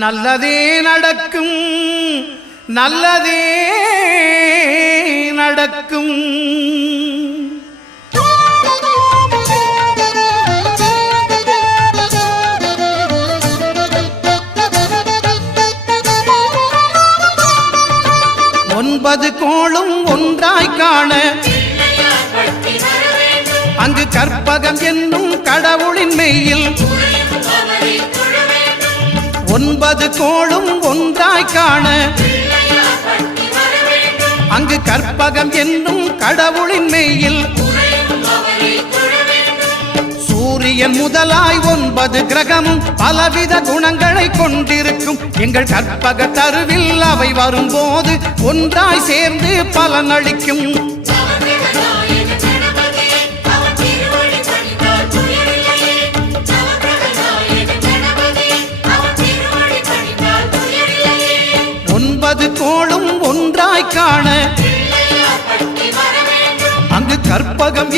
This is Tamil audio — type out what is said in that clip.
நல்லதே நடக்கும், நல்லதே நடக்கும். 9 கோளும் ஒன்றாய் காண அங்கு கற்பகம் என்னும் கடவுளின் மெய்யில் 9 கோளும் ஒன்றாய் காண அங்கு கற்பகம் என்னும் கடவுளின் மெய்யில் சூரியன் முதலாய் 9 கிரகமும் பலவித குணங்களை கொண்டிருக்கும். எங்கள் கற்பக தருவில் அவை வரும்போது ஒன்றாய் சேர்ந்து பலனளிக்கும். கோளும் ஒன்றாய் காண அங்கு கற்பகம்